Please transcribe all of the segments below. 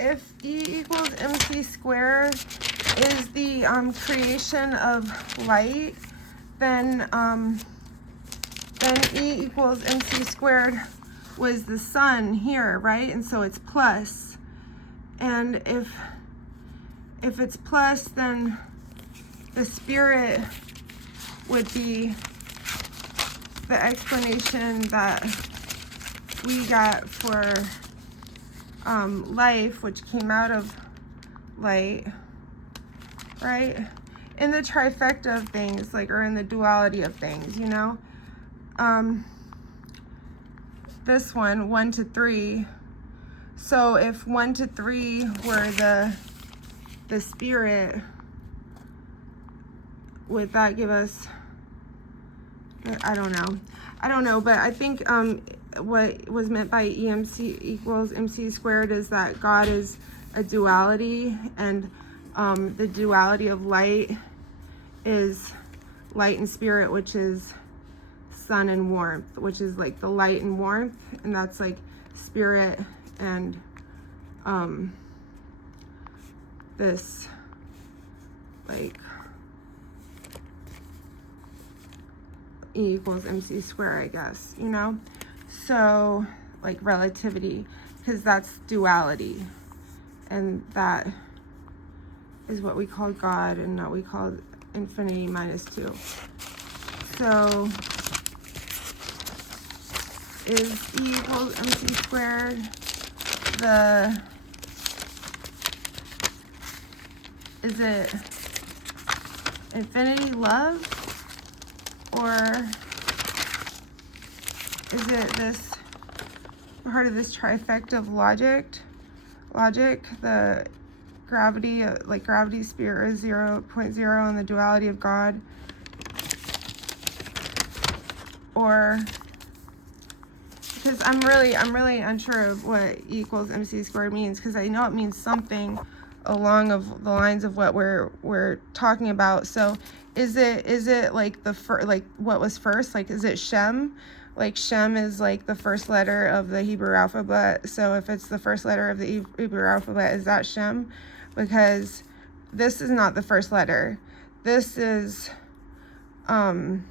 if E equals mc squared is the creation of light, then E equals mc squared was the sun here, right? And so it's plus. And if it's plus, then the spirit would be the explanation that we got for life, which came out of light, right? In the trifecta of things, like, or in the duality of things, you know? This one, 1 to 3. So if 1 to 3 were the spirit, would that give us, I don't know, but I think what was meant by EMC equals MC squared is that God is a duality, and the duality of light is light and spirit, which is sun and warmth, which is like the light and warmth, and that's like spirit and this like E equals mc squared, I guess, you know? So like relativity, because that's duality, and that is what we call God, and not we call infinity minus 2. So is E equals mc squared is it infinity love, or is it this part of this trifecta of logic, the gravity, like gravity, spirit is 0.0, and the duality of God? Or, because I'm really unsure of what E equals mc squared means, because I know it means something along of the lines of what we're talking about. So is it like like what was first? Like, is it Shem? Like Shem is like the first letter of the Hebrew alphabet. So if it's the first letter of the Hebrew alphabet, is that Shem? Because this is not the first letter. This is 1,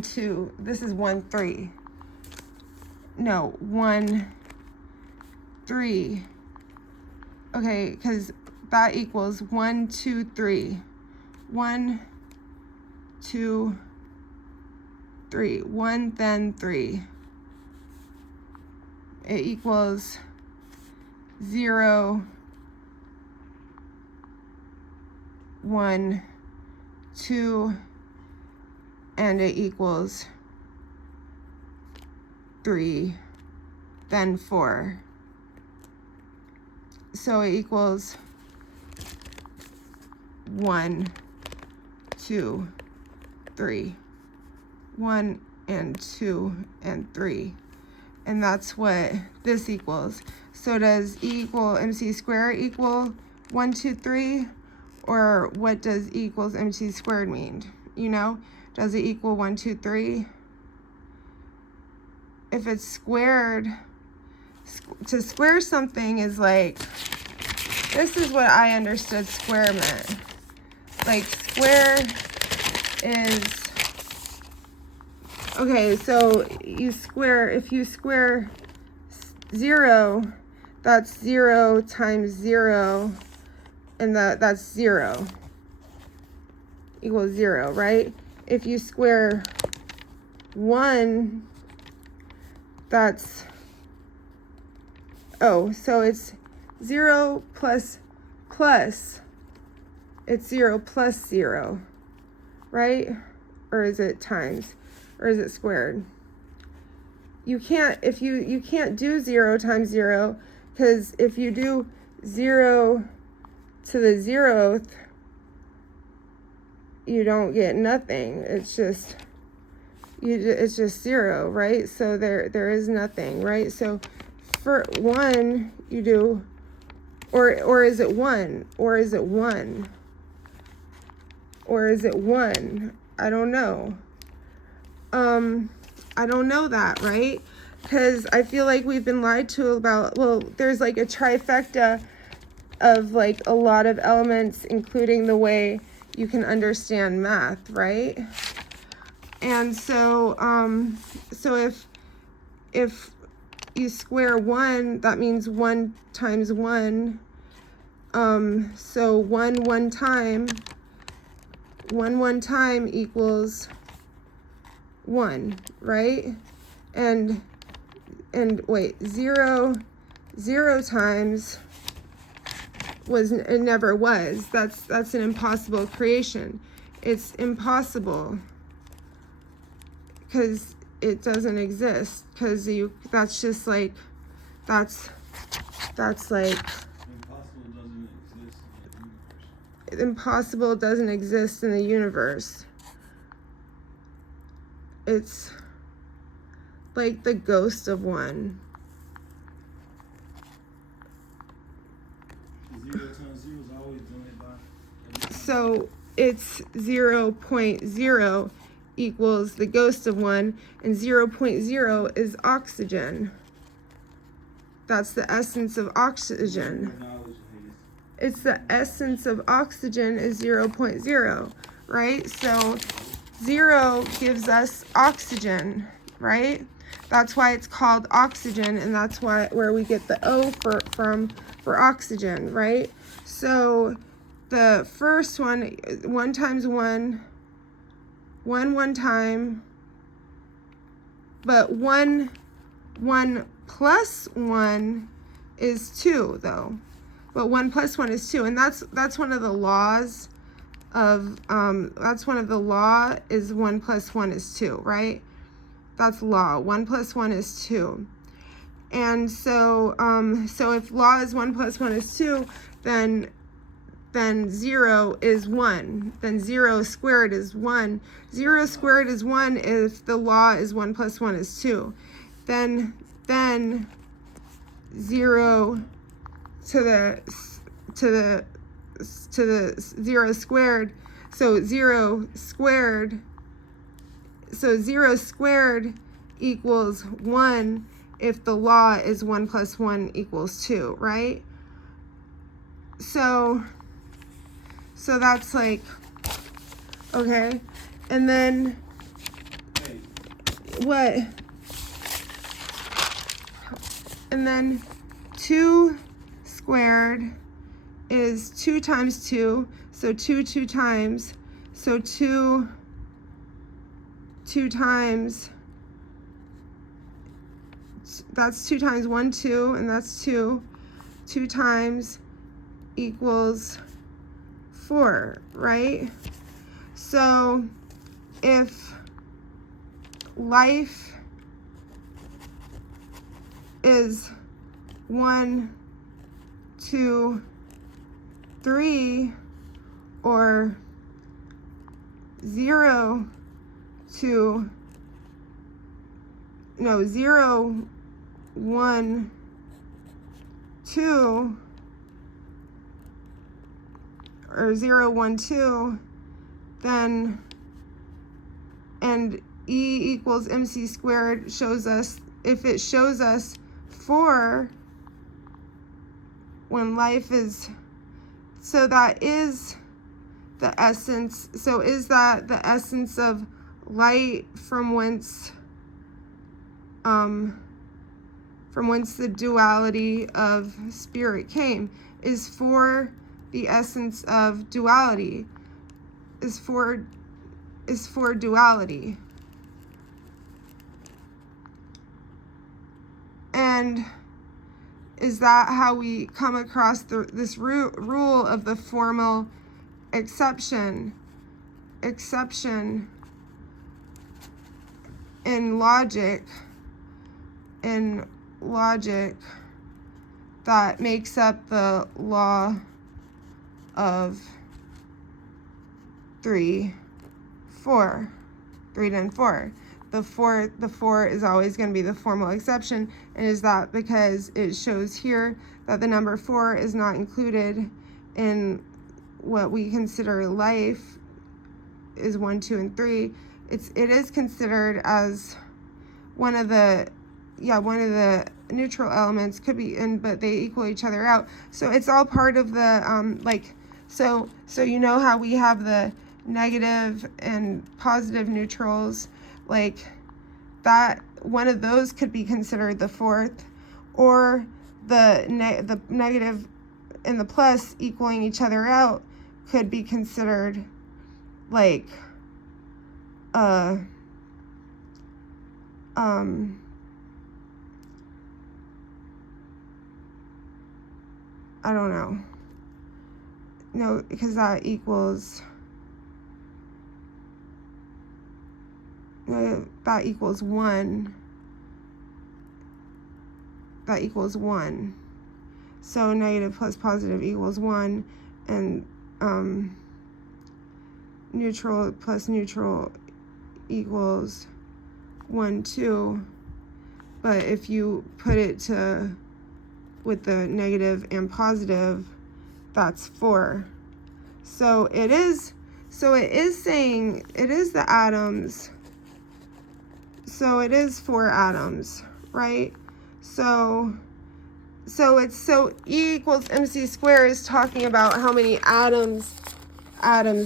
2. This is 1, 3. No, 1, 3. Okay, because that equals 1, 2, 3. 1, 2, 3. 1, then 3. It equals 0, 1, 2, and it equals 3, then 4. So it equals 1, 2, 3. 1 and 2 and 3. And that's what this equals. So does E equal mc squared equal 1, 2, 3? Or what does E equals mc squared mean? You know, does it equal 1, 2, 3? If it's squared, to square something is like, this is what I understood square meant. Like square is, okay, so you square, if you square 0, that's 0 times 0, and that's 0 equals 0, right? If you square 1, that's, oh, so it's 0 plus, it's 0 plus 0, right? Or is it times? Or is it squared? You can't, if you can't do 0 times 0, because if you do 0 to the 0th, you don't get nothing. It's just, it's just 0, right? So there is nothing, right? So for 1, you do, or is it 1? Or is it 1? Or is it 1? I don't know. I don't know that, right? because I feel like we've been lied to about, well, there's like a trifecta of like a lot of elements, including the way you can understand math, right? And so, so if you square 1, that means 1 times 1. So 1 time equals 1, right? And wait, 0 times it never was. That's an impossible creation. It's impossible because it doesn't exist, because that's just like that's like impossible doesn't exist in the universe. It's like the ghost of 1. 0 times 0 is always doing by. So it's 0.0 equals the ghost of 1, and 0.0 is oxygen. That's the essence of oxygen. It's the essence of oxygen is 0.0, right? So 0 gives us oxygen, right? That's why it's called oxygen, and that's where we get the O for oxygen, right? So the first one, 1 times 1, 1 time, but 1 plus 1 is 2 though. But 1 plus 1 is 2, and that's one of the laws of that's one of the law is 1 plus 1 is 2, right? That's law. 1 plus 1 is 2. And so so if law is 1 plus 1 is 2, then 0 is 1. Then 0 squared is 1. 0 squared is 1 if the law is 1 plus 1 is 2. Then 0 to the 0 squared. So 0 squared equals 1 if the law is 1 plus 1 equals 2, right? So that's like, okay. And then what? And then 2 squared is 2 times 2, so 2 times, so 2 times, that's 2 times 1, 2, and that's 2 times equals 4, right? So if life is 1, 2, 3, or 0 to 0, 1, 2, or 0, 1, 2, then, and E equals mc squared shows us, if it shows us 4 when life is, so that is the essence, so is that the essence of light from whence the duality of spirit came? Is for the essence of duality, is for duality. And is that how we come across this rule of the formal exception in logic that makes up the law of 3, 4, 3 and 4. The 4 is always going to be the formal exception, and is that because it shows here that the number 4 is not included in what we consider life is 1, 2, and 3. It is considered as one of the one of the neutral elements could be in, but they equal each other out. So it's all part of the, like, so you know how we have the negative and positive neutrals, like that, one of those could be considered the fourth, or the negative and the plus equaling each other out could be considered like I don't know. No, because that equals, that equals 1. That equals 1. So negative plus positive equals 1, and neutral plus neutral equals 1 too. But if you put it to with the negative and positive, that's 4. So it is saying it is the atoms. So it is 4 atoms, right? So E equals mc squared is talking about how many atoms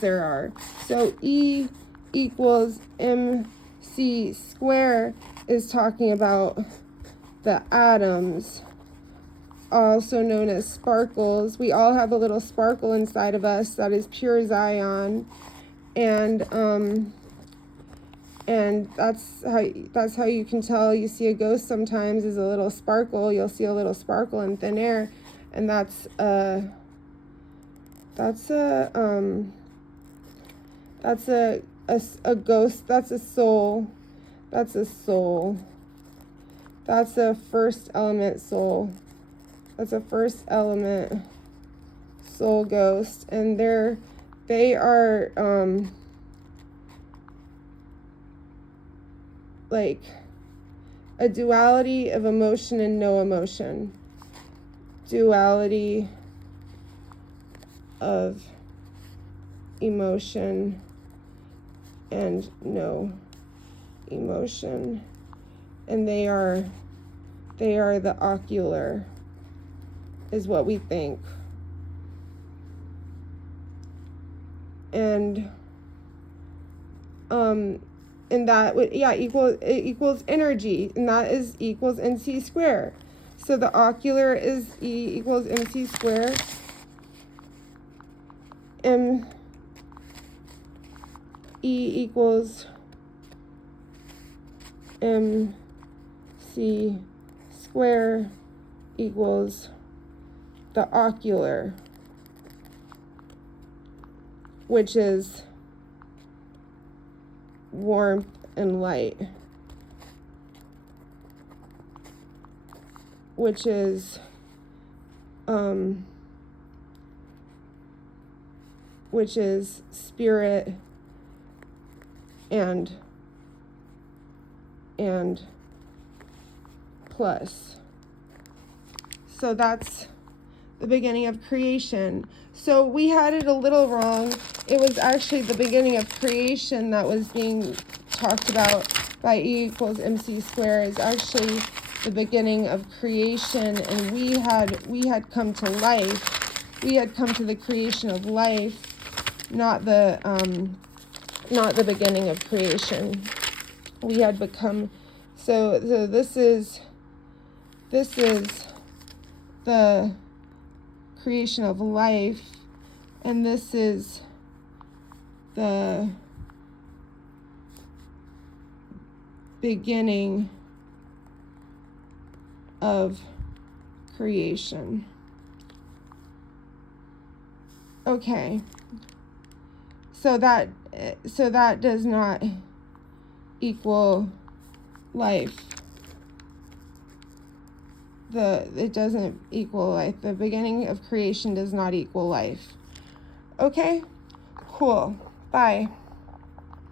there are. So E equals mc squared is talking about the atoms, also known as sparkles. We all have a little sparkle inside of us that is pure Zion, and that's how you can tell you see a ghost sometimes, is a little sparkle. You'll see a little sparkle in thin air, and that's a ghost. That's a soul. That's a soul. That's a first element soul. That's a first element soul ghost, and they are like a duality of emotion and no emotion. Duality of emotion and no emotion. And they are the ocular, is what we think. And that would, equals energy, and that is equals mc squared. So the ocular is E equals mc squared. E equals mc squared equals the ocular, which is warmth and light, which is spirit and plus. So that's the beginning of creation. So we had it a little wrong. It was actually the beginning of creation that was being talked about by E equals mc squared is actually the beginning of creation, and we had come to life. We had come to the creation of life, not the beginning of creation. We had become, so this is the creation of life, and this is the beginning of creation. Okay, so that does not equal life. It doesn't equal life. The beginning of creation does not equal life. Okay, cool. Bye.